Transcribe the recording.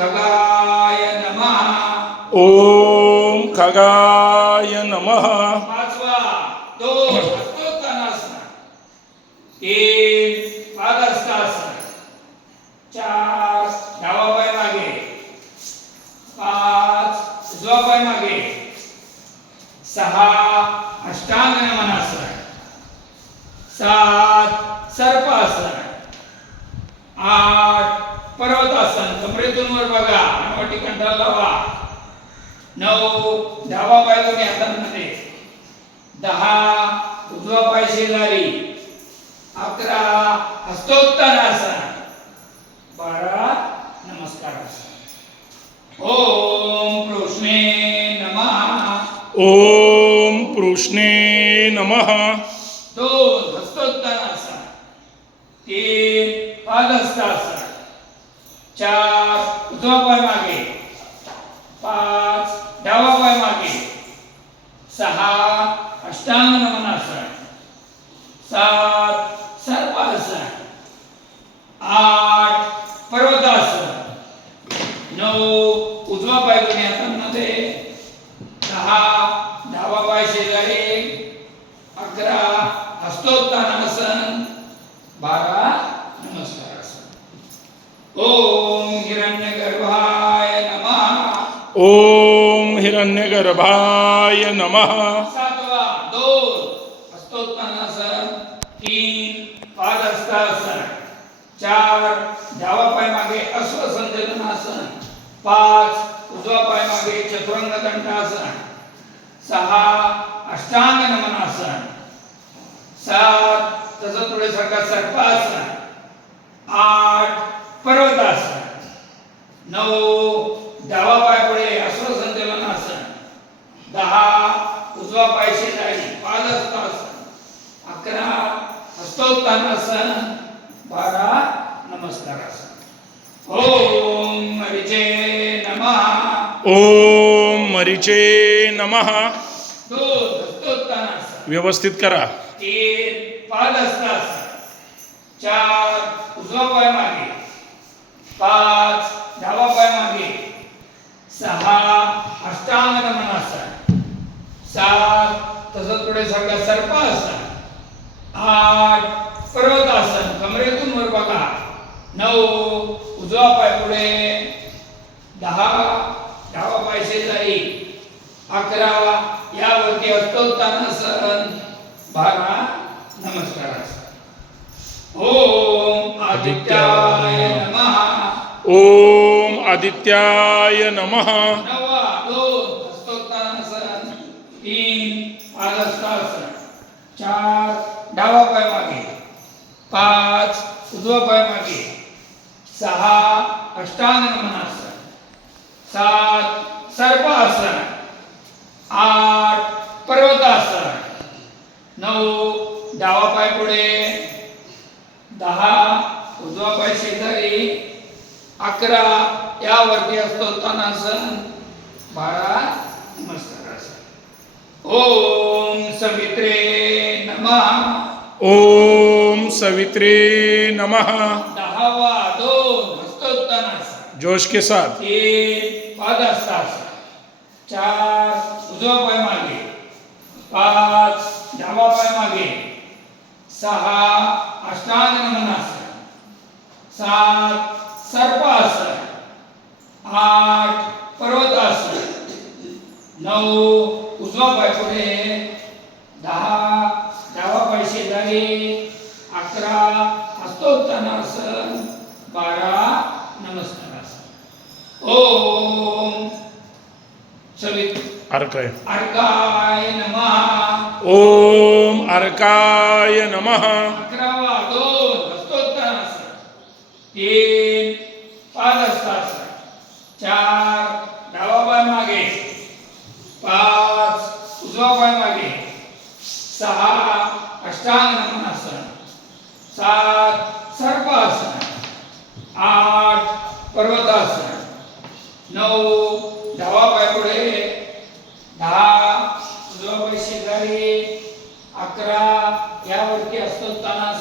खगाय नमः। ओम खगाय नमः। पाचवा दोन हस्तोत्तानासन तीन पादस्तासन चार डावा पाय मागे पाच उजवा पाय मागे सहा अष्टांग नमनासन सात सर्पासन। आठ पर्वतासन कमरेतून वर बघा. आणि कंठाला लावा. नऊ डावा पाय दोन्ही हातांमध्ये. दहा उजवा पाय शेजारी. अकरा हस्तोत्तरासन बारा नमस्कार ओम कृष्णे नमः. ओम कृष्णे नमः. दोन हस्तोत्तरासन तीन पादस्तासन चार उजवा पाय मागे. पाच डावा पाय मागे. सहा अष्टांग नमनासन सात सर्पासन आठ पर्वतासन नऊ उजवा पाय तुम्ही हातांमध्ये दहा डावा पाय शेजारी. अकरा हस्तोत्तानासन ओम हिरण्यगर्भाय नमः। चार डावा पाय मागे अश्वसंचलनासन पाच उजवा पाय मागे चतुरंग दंडासन सहा अष्टांग नमनासन सात सर्पासन आठ पर्वतासन नऊ डावा उजवा पाय शेजारी पादहस्तासन अकरा हस्तोत्तानासन बारा नमस्कारासन ओम हरिचे नमः. ओम मरीचे नमः. दोन हस्तोत्तानासन व्यवस्थित करा. तीन पादहस्तासन चार उजवा पाय मागे पाच डावा पाय मागे सहा अष्टांग नमनासन सात सगळं सर्पासन आठ पर्वतासन कमरेतून वर बघा. नऊ उजवा पाय पुढे. दहा डावा पाय शेजारी. अकरा यावरती अस्तोत्तानासन बारा नमस्कारासन ओम आदित्याय नमः. ओम आदित्याय नमः नवा दोन हस्तोत्तानासन तीन पादहस्तासन चार डावा पाय मागे. पाच उजवा पाय मागे. सहा अष्टांग नमनासन सात सर्पासन आठ पर्वतासन नऊ डावा पाय पुढे. दहा उजवा पाय शेजारी. अकरा यावरती असतो तनासन बारा ओम सवित्रे नमः। ओम सवित्रे नमः। दहावा हस्तोत्तानासन जोश के साथ। तीन पादहस्तासन चार उजवा पाय मागे। पाच डावा पाय मागे। सहा अष्टांग नमनासन सात सर्पासन आठ पर्वतासन नऊ उजवा पाय पुढे दहा डावा पाय शेजारी अकरा हस्तोत्तानासन बारा नमस्कारासन ओम सवित अर्कय. अर्काय नमः. ओम अर्काय नमः. अकरावा दोन हस्तोत्तानासन तीन अष्टांग नमनासन सात सर्पासन. आठ पर्वतासन. नऊ धावा पाय पुढे दहा उजवा पाय शेजारी अकरा यावरती असतो तानासन